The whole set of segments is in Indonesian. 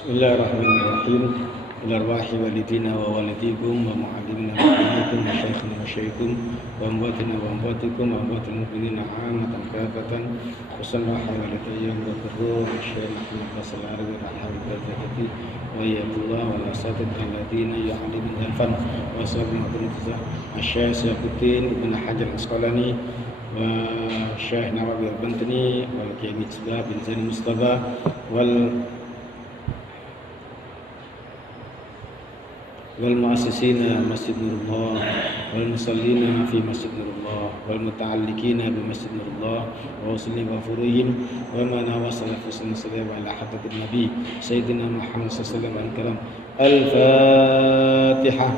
Bismillahirrahmanirrahim. Ila arwahi walidina wa walidikum wa mu'allimina wa mu'allikum wa syaikhina wa syaikhum wa amwatina wa amwatikum wa amwatil mu'minina amatan kafatan wa sallallahu alaihi wa sallam wa syaikhina wa sallallahu alaihi wa iyatullah wa nasatid alladina ya'alimin alfan wa sallallahu alaihi wa syaikhina ibn Hajar al-Asqalani wa Syekh Nawawi al-Bantani wal Kiai Misbah bin Zain Mustafa wal muassisina Masjid Nurullah wal musallina fi Masjid Nurullah wal muta'alliqina bi Masjid Nurullah wa usulin wa furuhim wa man wasala fi sallallahu ala hadratin nabi sayyidina Muhammad sallallahu alaihi wasallam. Al-Fatihah.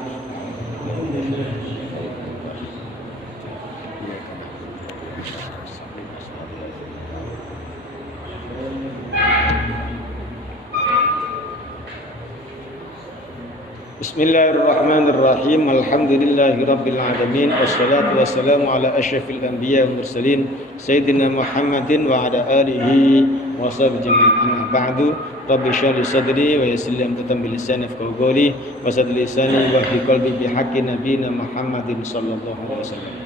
Bismillahirrahmanirrahim. Alhamdulillahirabbil alamin wassalatu wassalamu ala asyrafil anbiya wal mursalin sayyidina Muhammadin wa ala alihi wa sahbihi jami'an. Amma ba'du. Rabbi shrah li sadri wa yassir li amri bi lisani yafqahu qawli wa saddid lisani wa fi qalbi bi haqqi nabiyina Muhammadin sallallahu alaihi wasallam.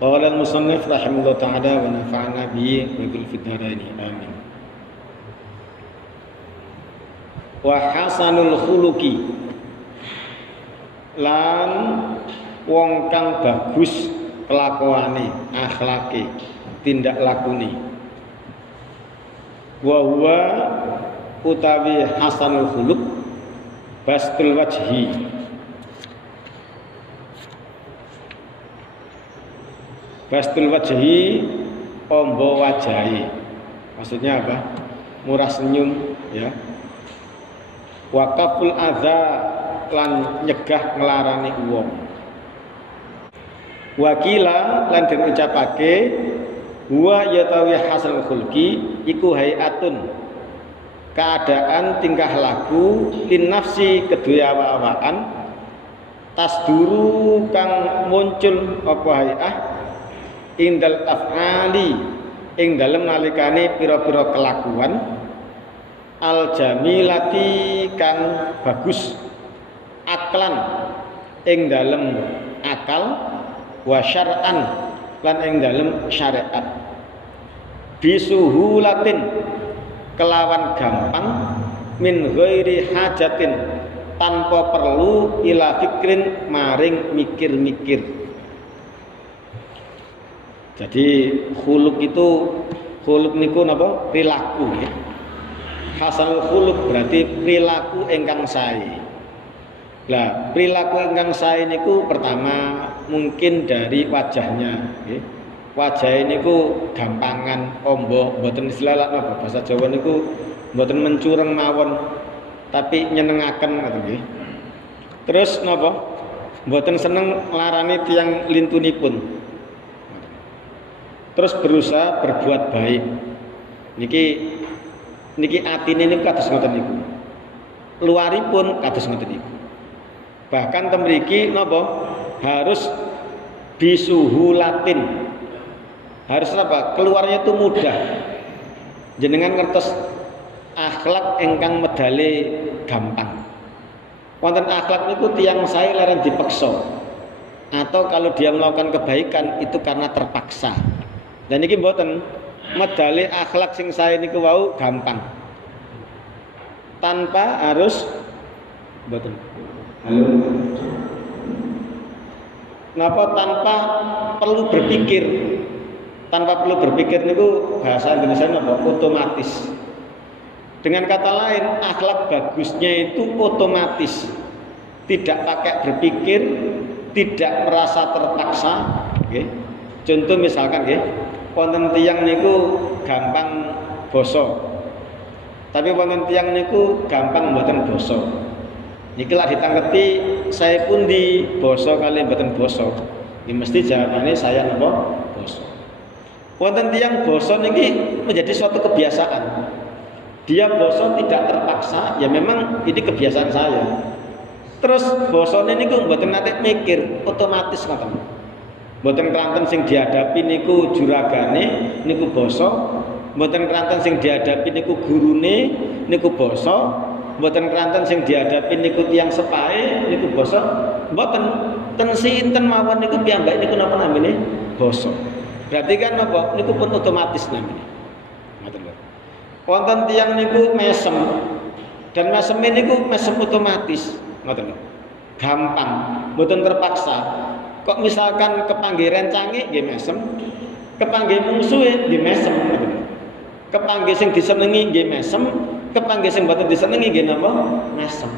Qala al-musannif rahimahullah ta'ala wa nafa'ana bihi wa bil fidaraini amin. Wa hasanul khuluqi lan wong kang bagus kelakuane, akhlake, tindak lakune. Wa huwa utawi hasanul khuluq bastul wajhi, bastul wajhi ombo wajahi. Maksudnya apa? Murah senyum, ya. Wakaful adza lan nyegah nglarani wong. Wakila lan den ucapake huwa yatawi hasanul khulqi iku hayatun, keadaan tingkah laku lin nafsi kedua awak-awakan tasduru kang muncul apa hayah indal af'ali ing dalem nalikane pira-pira kelakuan al jamilati kang bagus aklan ing dalem akal wa syar'an lan ing dalem syariat bisuhulatin kelawan gampang min ghairi hajatin tanpa perlu ila fikrin maring mikir-mikir. Jadi khuluq niku napa? Perilaku, ya. Hasanul khuluq berarti perilaku ingkang sae. Lah, perilaku ingkang sae niku pertama mungkin dari wajahnya, nggih. Wajah niku gampangan, ombo, mboten istilah napa bahasa Jawa niku mboten mencureng mawon, tapi nyenengaken ngoten nggih. Terus napa? Mboten seneng larani tiyang lintunipun. Terus berusaha berbuat baik. Niki atine niku kados ngoten niku. Luaripun kados ngoten niku. Bahkan temriki napa? Harus bisuhulatin. Harus apa? Keluarnya itu mudah. Jenengan ngertos akhlak ingkang medale gampang. Wonten akhlak niku tiyang sae leren dipeksa. Atau kalau dia melakukan kebaikan itu karena terpaksa. Dan niki mboten medali akhlak sing sae niku wau gampang. Tanpa harus mboten. Halo. Napa tanpa perlu berpikir? Tanpa perlu berpikir niku bahasa Indonesia napa? Otomatis. Dengan kata lain, akhlak bagusnya itu otomatis. Tidak pakai berpikir, tidak merasa terpaksa, nggih. Contoh misalkan nggih, wonten tiyang niku gampang basa. Tapi wonten tiyang niku gampang mboten basa. Niki lak ditangketi saya pundi basa kali mboten basa. Iki mesti jawabane saya napa basa. Wonten tiyang basa niki menjadi suatu kebiasaan. Dia basa tidak terpaksa, ya memang ini kebiasaan saya. Terus basane niku mboten nate mikir, otomatis ngoten. Mboten kelanten sing dihadapi niku juragane niku basa mboten keranten sing dihadapi niku gurune niku basa, mboten keranten sing dihadapi niku tiyang sepahe niku basa, mboten ten sinten mawon niku piyambake niku napa namine basa. Berarti kan napa niku pun otomatis namine. Ngoten lho. Wonten tiyang niku mesem dan mesem niku mesem otomatis, ngoten lho. Gampang, mboten terpaksa. Kok misalkan kepanggih rencange nggih mesem, kepanggih mungsuhe nggih mesem, ngoten lho. Kepanggih sing disenengi nggih mesem, kepanggih sing mboten disenengi nggih napa mesem.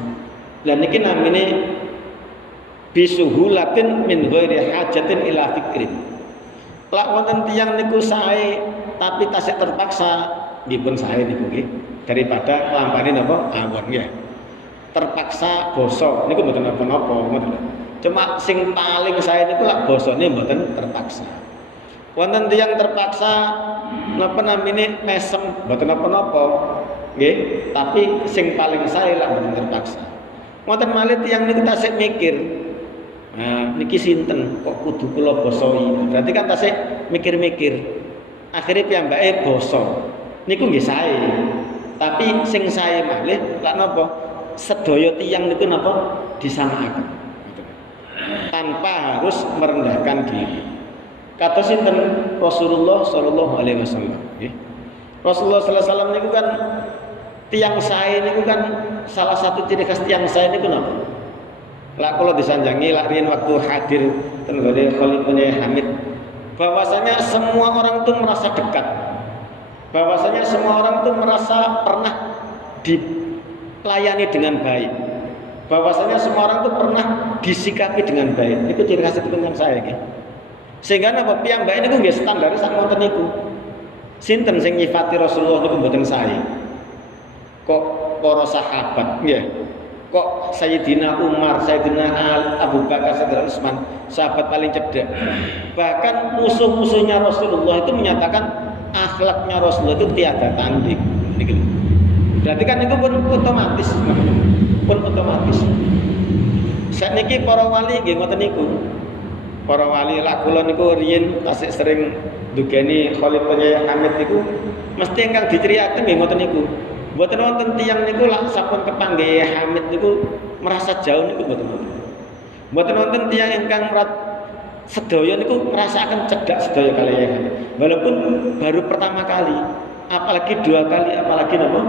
Lah niki namine bisuhulatin min ghairi hajatin ila fikrin. Lak wonten tiyang niku sae tapi tasih terpaksa nggih pun sae niku nggih daripada lampane napa awon nggih. Terpaksa basa niku mboten napa-napa ngoten lho. Cuma sing paling sae niku lak basane mboten terpaksa. Wonten tiyang terpaksa napa namine mesem mboten napa-napa nggih, tapi sing paling sae lak mboten terpaksa. Wonten malih tiyang niku tasih mikir. Nah, niki sinten kok kudu kula basoi. Berarti kan tasih mikir-mikir. Akhire piyambake basa. Niku nggih sae. Tapi sing sae malih lak napa? Sedaya tiyang niku napa disamaaken. Tanpa harus merendahkan diri. Kata sinten Rasulullah sallallahu alaihi wasallam, nggih. Rasulullah sallallahu alaihi wasallam niku kan tiyang sae niku kan salah satu ciri khas tiyang sae niku napa? Lah kula disanjangi lak riyen waktu hadir ten gone Khalifah Hamid bahwasanya semua orang itu merasa dekat. Bahwasanya semua orang itu merasa pernah dilayani dengan baik. Bahwasanya semua orang itu pernah disikapi dengan baik. Itu ciri khas tiyang saya nggih. Sehingga napa piyambake niku nggih standare sak wonten niku. Sinten sing nyifati Rasulullah niku mboten sae. Kok para sahabat nggih. Kok Sayyidina Umar, Sayyidina Abu Bakar, Sayyidina Utsman, sahabat paling cerdas. Bahkan musuh-musuhnya Rasulullah itu menyatakan akhlaknya Rasulullah itu tiada tanding. Berarti kan itu pun otomatis, pun otomatis. Sakniki para wali nggih ngoten niku. Para wali lak kula niku riyen tasih sering ndugeni Khalifah Hamid niku mesti ingkang diceriaken nggih ngoten niku. Mboten wonten tiyang niku lak sampun kepanggih Hamid niku merasa jauh niku mboten wonten. Mboten wonten tiyang ingkang sedaya niku merasakan cedak sedaya kaliyan Hamid. Walaupun baru pertama kali, apalagi dua kali, apalagi napa?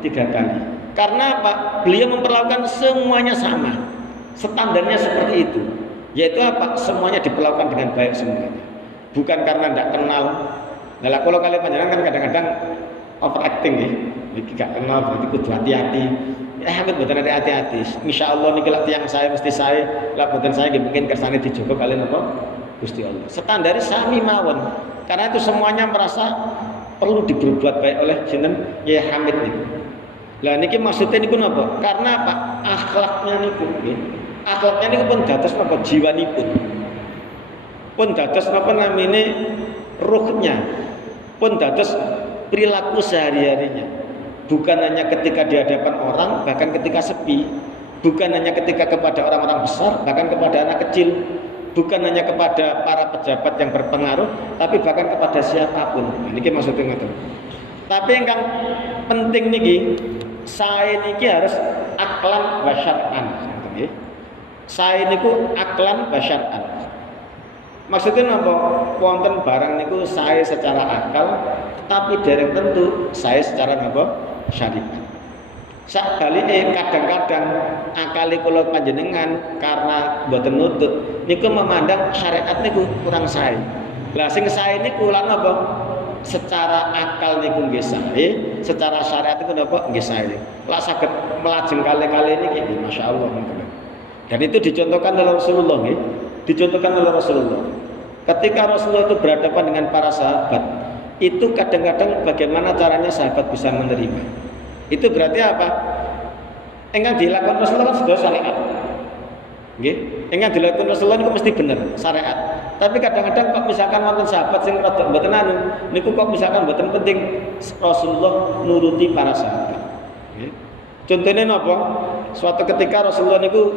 Tiga kali. Karena apa? Beliau memperlakukan semuanya sama. Standarnya seperti itu. Yaitu apa? Semuanya diperlakukan dengan baik semuanya. Bukan karena tidak kenal. Nah, kalau kalian panjenengan kan kadang-kadang overacting ya. Iki gak kenal berarti kudu hati-hati. Hamid mboten ada hati-hati. Insyaallah niki lak tiyang saya mesti saya, lak mboten saya nggih mungkin kersane dijogo kalian apa? Gusti Allah. Standare sami mawon. Karena itu semuanya merasa perlu diberbuat baik oleh sinten ya Hamid niku. Lah niki maksudnya niku napa? Karena apa? Akhlaknya niku nggih. Akhlaknya niku pun dados napa jiwanipun. Pun dados napa namine ruhnya. Pun dados perilaku sehari-harinya. Bukan hanya ketika di hadapan orang, bahkan ketika sepi. Bukan hanya ketika kepada orang-orang besar, bahkan kepada anak kecil. Bukan hanya kepada para pejabat yang berpengaruh, tapi bahkan kepada siapapun. Nah, niki maksudnya ngoten. Tapi yang penting niki, saya niki harus aklan wa syar'an. Saya niku aklan wa syar'an. Maksudnya napa? Wonten barang niku saya secara akal, tetapi dereng tentu saya secara napa? Syariat. Sakbalike kadang-kadang akali kula panjenengan karena mboten nutut niku memandang syariat niku kurang sae. Lah sing sae niku lan napa? Secara akal niku nggih sae, secara syariat niku napa? Nggih sae. Lah saged melajeng kali-kali niki masyaallah. Dan itu dicontohkan oleh Rasulullah nggih. Dicontohkan oleh Rasulullah. Ketika Rasulullah itu berhadapan dengan para sahabat, itu kadang-kadang bagaimana caranya sahabat bisa menerima. Itu berarti apa? Engkang dilakukan Rasulullah sudah syariat. Nggih, engkang dilakukan Rasulullah itu mesti bener, syariat. Tapi kadang-kadang kok misalkan wonten sahabat sing rada mboten anu, niku kok misalkan mboten penting Rasulullah nuruti para sahabat. Nggih. Contohnya napa? Suatu ketika Rasulullah niku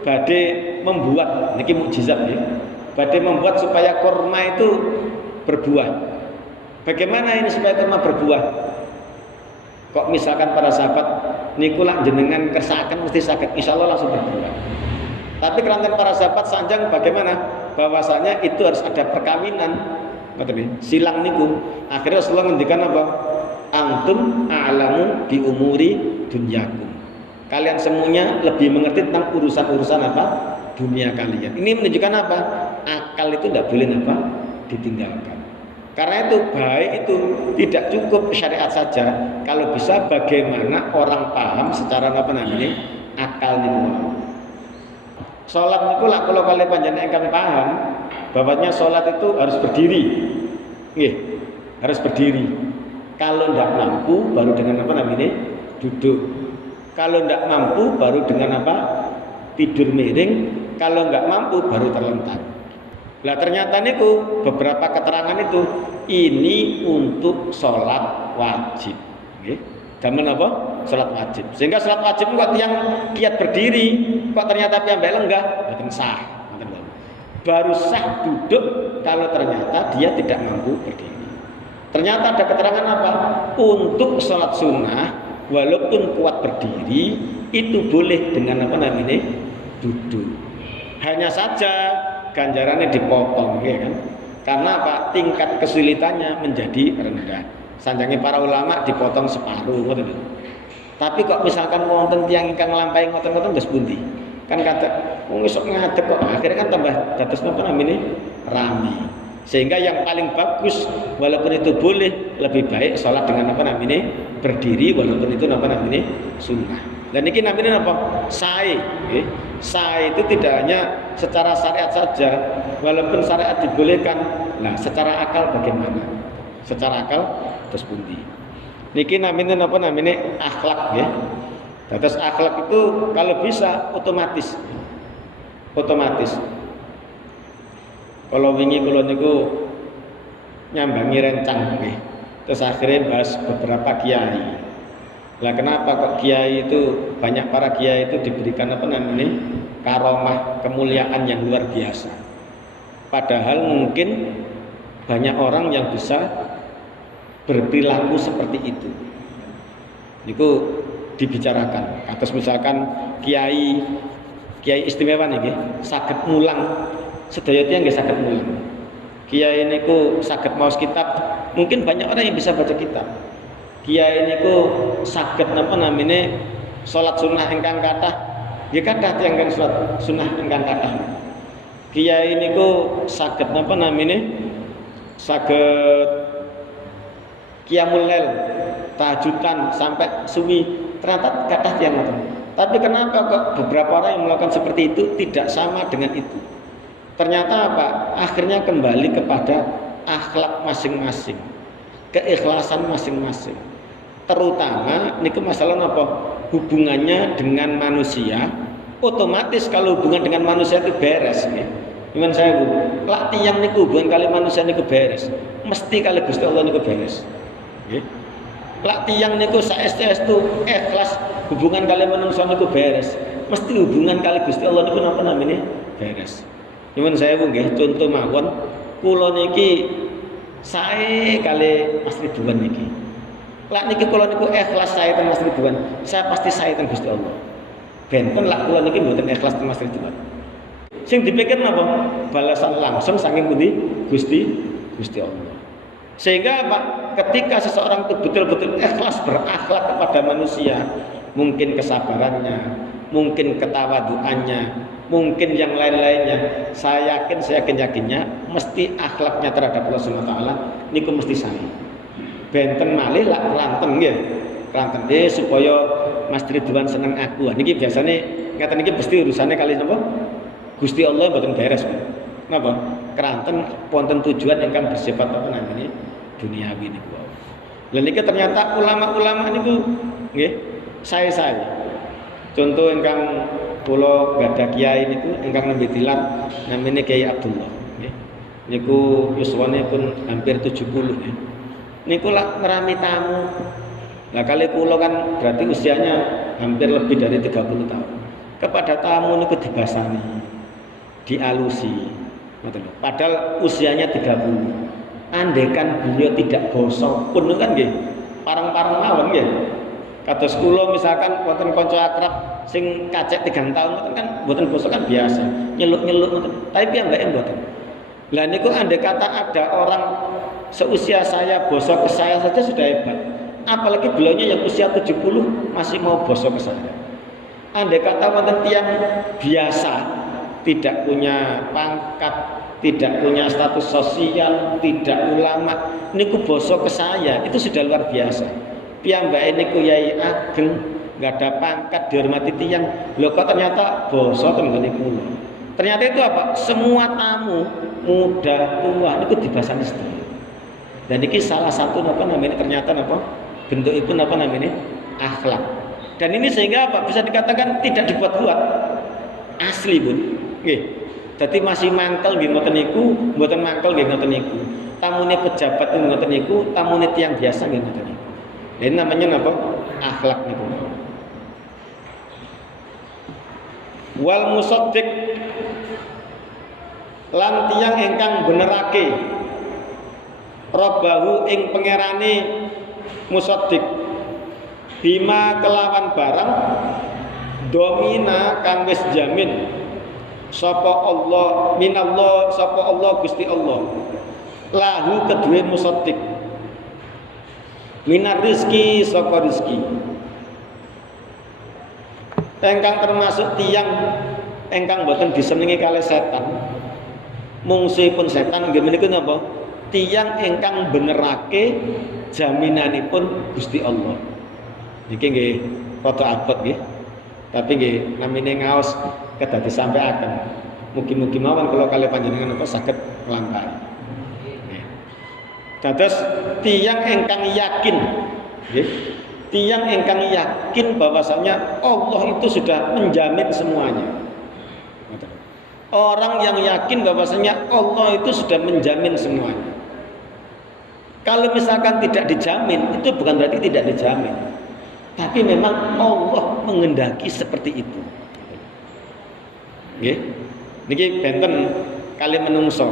badhe membuat niki mukjizat nggih. Badhe membuat supaya kurma itu berbuah. Bagaimana ini supaya kurma berbuah? Kok misalkan para sahabat niku lak jenengan kersakan mesti sakit, insya Allah langsung berbuah. Tapi keranten para sahabat sanjang bagaimana? Bahwasanya itu harus ada perkawinan. Silang niku. Akhirnya Rasulullah ngendikan apa? Antum a'lamu bi umuri dunyakum. Kalian semuanya lebih mengerti tentang urusan-urusan apa? Dunia kalian. Ini menunjukkan apa? Akal itu tidak boleh apa? Ditinggalkan. Karena itu baik itu tidak cukup syariat saja. Kalau bisa bagaimana orang paham secara apa namanya? Akal niku. Salat niku lak kalau kalian panjenengan ingkang paham bahwanya salat itu harus berdiri. Nggih, harus berdiri. Kalau tidak mampu baru dengan apa namanya? Duduk. Kalau tidak mampu baru dengan apa? Tidur miring. Kalau nggak mampu baru terlentang. Lah ternyata niku beberapa keterangan itu ini untuk sholat wajib. Okay. Damen apa? Sholat wajib. Sehingga sholat wajib kok yang kiat berdiri, kok ternyata piyambak lenggah, boten sah. Baru sah duduk kalau ternyata dia tidak mampu berdiri. Ternyata ada keterangan apa? Untuk sholat sunnah walaupun kuat berdiri itu boleh dengan apa namanya? Duduk. Hanya saja ganjarannya dipotong, ya kan? Karena apa? Tingkat kesulitannya menjadi rendah. Sanjangnya para ulama dipotong separuh, ngoten. Tapi kok misalkan wonten tiyang ingkang nglampahi ngoten-ngoten wis pundi? Kan kata wong iso ngadeg kok akhirnya kan tambah dados napa namine rame. Sehingga yang paling bagus walaupun itu boleh lebih baik sholat dengan apa namanya berdiri walaupun itu apa namanya sunnah. Dan ini namanya apa? Sa'i. Okay? Sa'i itu tidak hanya secara syariat saja, walaupun syariat dibolehkan. Nah, secara akal bagaimana? Secara akal terus pundi. Niki namanya apa namanya akhlak ya. Terus akhlak itu kalau bisa otomatis. Kalau wingi kula niku nyambangi rencang nggih. Terus akhirnya bahas beberapa kiai. Lah kenapa kok kiai itu banyak para kiai itu diberikan apa namanya karomah kemuliaan yang luar biasa. Padahal mungkin banyak orang yang bisa berperilaku seperti itu. Niku dibicarakan. Atas misalkan kiai istimewa niki saged mulang sedaya tiyang nggih saged mulang. Kiai niku saged maos kitab, mungkin banyak orang yang bisa baca kitab. Kiai niku saged napa namine salat sunah ingkang kathah, nggih kathah tiyang kang salat sunah ingkang kathah. Kiai niku saged napa namine saged qiyamul lail, tahajudan sampai suwi, ternyata kathah tiyang ngoten. Tapi kenapa kok beberapa orang yang melakukan seperti itu tidak sama dengan itu? Ternyata apa? Akhirnya kembali kepada akhlak masing-masing, keikhlasan masing-masing. Terutama niku masalah apa? Hubungannya dengan manusia. Otomatis kalau hubungan dengan manusia itu beres nih. Cuman saya Bu, lak tiyang niku hubungan kali manusia niku beres. Mesti kali Gusti Allah niku beres. Nggih. Lak tiyang niku saestu ikhlas hubungan kali manusia niku beres. Mesti hubungan kali Gusti Allah niku napa namine? Beres. Cuman saya Bu nggih contoh mawon kula niki sae kali Mas Ridwan niki. Lak niki kula niku ikhlas sae ten Mas Ridwan, saya pasti sae ten Gusti Allah. Benten lak kula niki mboten ikhlas ten Mas Ridwan. Sing dipikir napa? Balasan langsung saking pundi? Gusti Allah. Sehingga Pak, ketika seseorang itu betul-betul ikhlas berakhlak kepada manusia, mungkin kesabarannya, mungkin ketawaduannya, mungkin yang lain-lainnya, saya yakinnya mesti akhlaknya terhadap Allah Subhanahu wa taala niku mesti sae. Benten malih lak kelanten nggih. Kelanten supaya Mas Ridwan seneng aku. Niki biasane ngaten niki mesti urusane kali napa? Gusti Allah mboten beres. Napa? Keranten wonten tujuan ingkang bersifat apa namanya? Duniawi niku. Lha niki ternyata ulama-ulama niku nggih sae-sae. Contoh ingkang kula gadah kiai niku ingkang nembe tilam namine Kiai Abdullah nggih. Niku yuswane pun hampir 70 nggih. Niku lak ngerami tamu. Nah kali kula kan berarti usianya hampir lebih dari 30 tahun. Kepada tamu niku dibasani, dialusi. Padahal usianya 30. Andaikan beliau tidak basa pun kan nggih, parang-parang mawon nggih. Kados kula misalkan wonten kanca akrab sing kacek 3 tahun ngoten kan mboten basa kan biasa, nyeluk-nyeluk ngoten. Tapi piyambake mboten. Lah niku andai kata ada orang seusia saya basa ke saya saja sudah hebat. Apalagi beliaunya yang usia 70 masih mau basa ke saya. Andai kata wonten tiyang biasa, tidak punya pangkat, tidak punya status sosial, tidak ulama, niku basa ke saya itu sudah luar biasa. Piyambake niku yai ageng, nggak ada pangkat, dihormati tiyang. Lho kok ternyata basa ten nggone kula. Ternyata itu apa? Semua tamu, muda, tua niku dibasani sedaya. Dan ini salah satu apa namanya ternyata apa? Bentuk itu apa namanya? Akhlak. Dan ini sehingga apa? Bisa dikatakan tidak dibuat-buat. Asli, Bun. Nggih. Dadi masih mangkel nggih ngoten niku, mboten mangkel nggih ngoten niku. Tamune pejabat nggih ngoten niku, tamune tiyang biasa nggih ngoten niku. Ini namanya apa? Akhlak niku. Wal musaddiq lan tiyang ingkang benerake Rabbahu ing pangerane musaddiq bima kelawan barang domina kang wis jamin sapa Allah minallah sapa Allah Gusti Allah lahu kedue musaddiq minar rizki saka rizki engkang termasuk tiyang engkang boten disenengi kalih setan mungsipun setan nggih menika napa tiyang engkang benerake jaminanipun Gusti Allah niki nggih rada abot nggih tapi nggih namine ngaos kedah disampaikan mugi-mugi mawon kula kalih panjenengan apa saged nglampahi dados tiyang engkang yakin nggih tiyang engkang yakin bahwasanya Allah itu sudah menjamin semuanya. Orang yang yakin bahwasanya Allah itu sudah menjamin semuanya. Kalau misalkan tidak dijamin, itu bukan berarti tidak dijamin. Tapi memang Allah mengendaki seperti itu. Nggih. Niki benten kali menungso.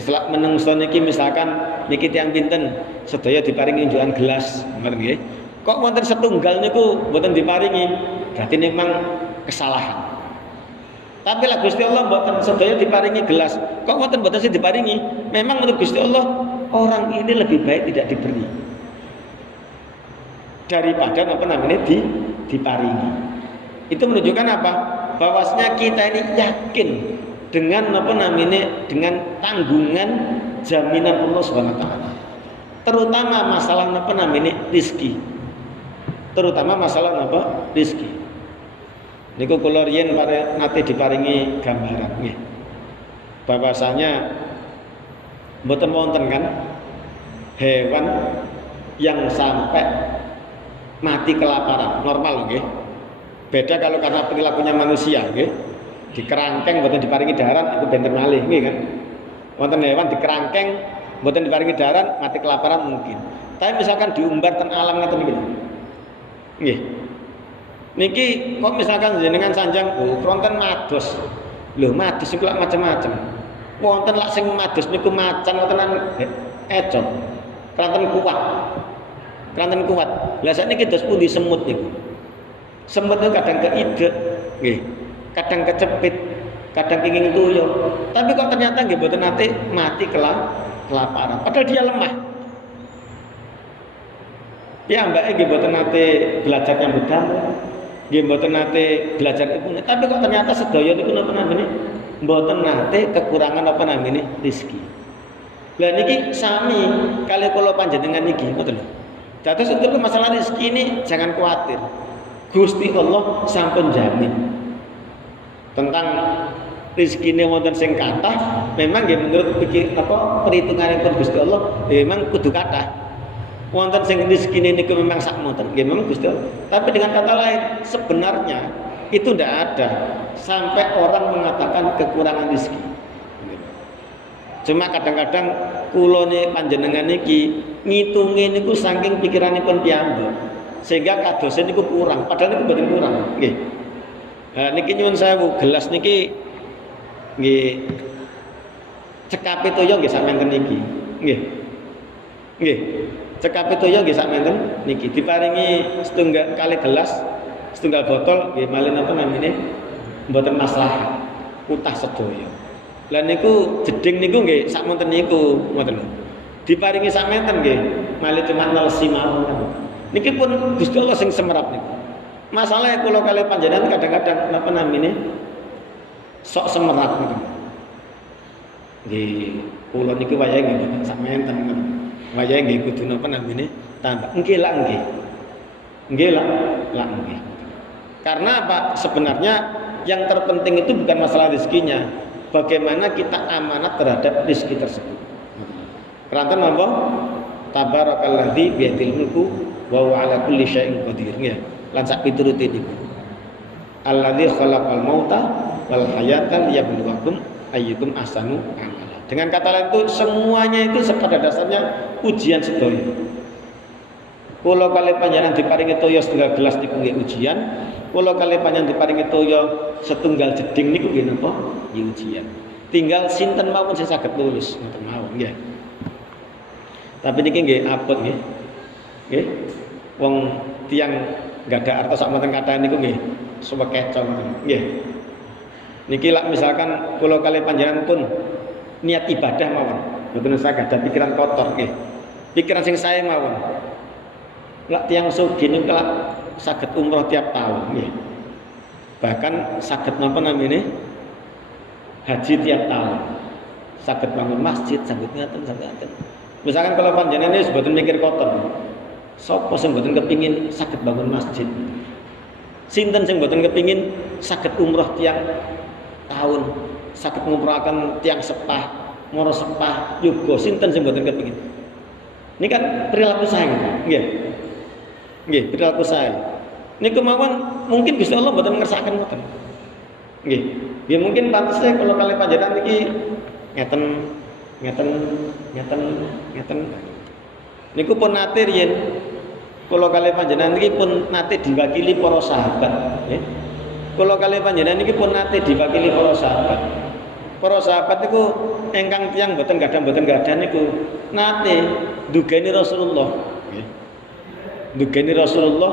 Setelah menungso niki misalkan niki tiyang pinten sedaya diparingi unjukan gelas, ngoten nggih. Kok wonten setunggal niku mboten diparingi, berarti memang kesalahan. Tapi lah Gusti Allah mboten sedaya diparingi gelas. Kok wonten mboten sih diparingi? Memang menurut Gusti Allah orang ini lebih baik tidak diberi daripada apa namanya diparingi. Itu menunjukkan apa? Bahwasanya kita ini yakin dengan apa namanya dengan tanggungan jaminan Allah Subhanahu wa taala. Terutama masalah apa namanya rezeki. Terutama masalah apa? Rezeki. Niku kula riyen nate diparingi gambaran nggih. Bahwasanya mboten wonten kan hewan yang sampai mati kelaparan, normal nggih. Beda kalau karena perilakunya manusia nggih. Dikerangkeng mboten diparingi daharan itu benten malih nggih kan. Wonten hewan dikerangkeng mboten diparingi daharan mati kelaparan mungkin. Tapi misalkan diumbar ten alam ngoten niku. Nggih. Niki kok misalkan jenengan sanjang kronten mados. Lho mados iku lak macam-macam. Wonten lak sing mados niku macan wonten ecok. Kranten kuat. Kranten kuat. Lah sakniki dos pundi semut niku. Semut niku kadang keidek nggih. Kadang kecepit, kadang kenging tuyul. Tapi kok ternyata nggih mboten nate mati kelaparan. Padahal dia lemah. Ya mbak nggih mboten nate belajar nyambut damai. Nggih mboten nate belajar ilmu. Tapi kok ternyata sedaya niku napa namanya? Mboten nate kekurangan apa namanya? Rezeki. Lah niki sami kali kula panjenengan niki ngoten lho. Dados untuk masalah rezeki ini jangan khawatir. Gusti Allah sampun jamin. Tentang rezeki ini wonten sing kathah memang nggih menurut perhitunganipun Gusti Allah memang kudu kathah. Wonten sing rezeki niku memang sakmonten nggih memang Gusti Allah. Tapi dengan kata lain sebenarnya itu tidak ada sampai orang mengatakan kekurangan rezeki. Cuma kadang-kadang kula ne panjenengan niki ngitunge niku saking pikiranipun piyambak sehingga kadose niku kurang padahal niku mboten kurang nggih. Niki nyuwun sewu gelas niki nggih cekape toya nggih sampeyan ten niki. Nggih. Nggih. Cekape toya nggih sak menten niki diparingi setunggal kali gelas, setunggal botol nggih malih napa namine mboten masalah. Utah sedaya. Lah niku jeding niku nggih sak monten niku ngoten lho. Diparingi sak menten nggih malih cuma nelesi mawon. Niki pun Gusti Allah sing semerap niku. Masalahnya kula kali panjenengan kadang-kadang napa namine sok semerap niku. Nggih, kula niki wayahe nggih mboten sak menten ngoten. Wayahe nggih kudu napa namine tambah. Nggih lah nggih. Nggih lah nggih. Karena apa? Sebenarnya yang terpenting itu bukan masalah rezekinya, bagaimana kita amanat terhadap rezeki tersebut. Keranten napa? Tabarakalladzi biyadil mulku wa huwa ala kulli syai'in qadir. Ya. Lan sak piturute niku. Alladzi khalaqal mauta wal hayata liyabluwakum ayyukum ahsanu amala. Dengan kata lain itu semuanya itu pada dasarnya ujian sedaya. Kula kali panjenengan diparingi toya setunggal gelas niku nggih ujian, kula kali panjenengan diparingi toya setunggal jeding niku nggih napa? Nggih ujian. Tinggal sinten mawon sing saged lulus ngoten mawon nggih. Tapi niki nggih abot nggih. Nggih. Wong tiyang enggak ada artos sak mboten kathah niku nggih suwekeco ngoten. Nggih. Niki lak misalkan kula kali panjenengan pun niat ibadah mawon, mboten saged ada pikiran kotor nggih. Pikiran sing sae mawon. Lak tiyang sugih niku lak saged umroh tiap tahun nggih. Bahkan saged napa namine haji tiap tahun. Saged bangun masjid, saged ngaten. Misalkan kalau panjenengan wis mboten mikir kotor. Sapa sing mboten kepingin saged bangun masjid? Sinten sing mboten kepingin saged umroh tiap tahun, saged ngumrohaken tiang sepah, moro sepah, yoga, sinten sing mboten kepingin. Ini kan perilaku saya, nggih. Nggih, perilaku saya. Niku mawon mungkin Gusti Allah mboten ngersakaken ngoten. Nggih. Ya mungkin pantes kalau kali panjenengan iki ngeten. Niku pun nate riyen kula kali panjenengan iki pun nate diwakili para sahabat, nggih. Kula kali panjenengan iki pun nate diwakili para sahabat. Para sahabat niku ingkang tiyang mboten gadah niku nate ndugani Rasulullah, nggih. Ndugani Rasulullah,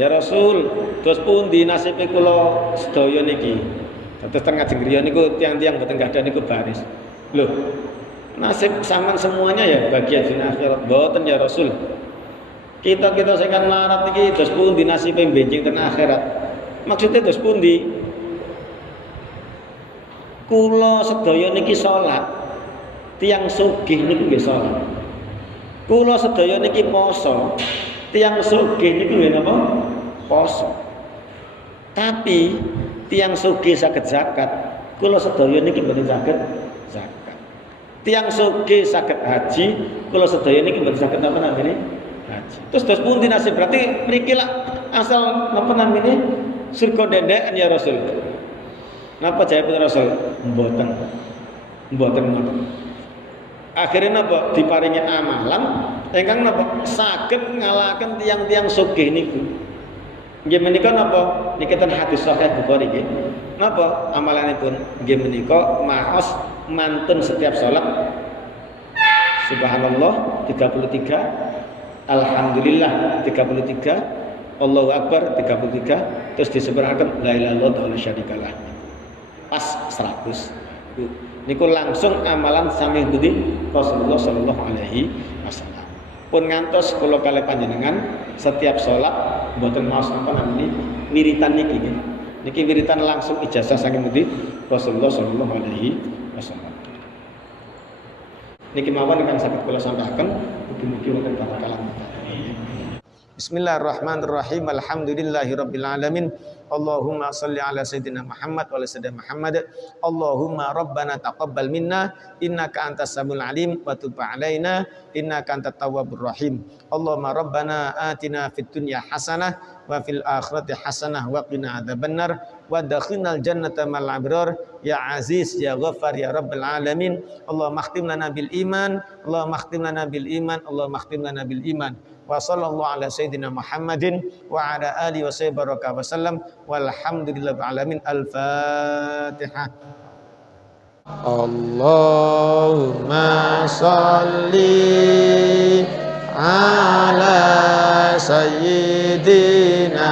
ya Rasul, terus pundi nasibe kula sedaya niki? Terus teng ngajeng griya niku tiyang-tiyang mboten gadah niku baris. Loh, nasib sampean semuanya ya bagian dunia akhirat mboten ya Rasul. Kita sing kan larat niki terus pundi nasibe benjing teng akhirat? Maksudnya terus pundi? Kula sedaya niki salat. Tiyang sugih niku nggih salat. Kula sedaya niki poso. Tiyang sugih niku nggih napa? Poso. Tapi tiyang sugih saged zakat. Kula sedaya niki mboten saged zakat. Tiyang sugih saged haji, kula sedaya niki mboten saged napa namine? Haji. Terus pundi nasib berarti mriki lak asal napa namine? Surga dendekan ya Rasul. Napa jawab Rasul? Mboten. Mboten ngoten. Akhirnya napa diparingi amalan ingkang napa saged ngalahaken tiyang-tiyang sugih niku. Nggih menika napa niki ten hadis sahih Bukhari nggih. Napa amalanipun? Nggih menika maos mantun setiap salat Subhanallah 33, Alhamdulillah 33, Allahu Akbar 33, terus disebutkan la ilaha illallah wa syarikalah. Pas 100. Niku langsung amalan sami budi Rasulullah sallallahu alaihi wasallam. Pun ngantos kula kali panjenengan setiap salat mboten maos napa namine wiritan niki nggih. Niki wiritan langsung ijazah saking budi Rasulullah sallallahu alaihi wasallam. Niki mawon ingkang saged kula sampaikan mugi-mugi wonten barakalah. Bismillahirrahmanirrahim. Alhamdulillahirabbil alamin. Allahumma shalli ala sayyidina Muhammad wa ala sayyidina Muhammad. Allahumma rabbana taqabbal minna innaka antas samiul alim wa tub alaina innaka antat tawwabur rahim. Allahumma rabbana atina fid dunya hasanah wa fil akhirati hasanah wa qina adzabannar wa adkhilnal jannata mal abrar ya aziz ya ghaffar ya rabbal alamin. Allahumma khtim lana bil iman, Allahumma khtim lana bil iman, Allahumma khtim lana bil iman. Wa sallallahu ala sayyidina Muhammadin wa ala alihi wa sahbihi baraka wa sallam walhamdulillahi alamin. Al-Fatihah. Allahumma sholli ala sayyidina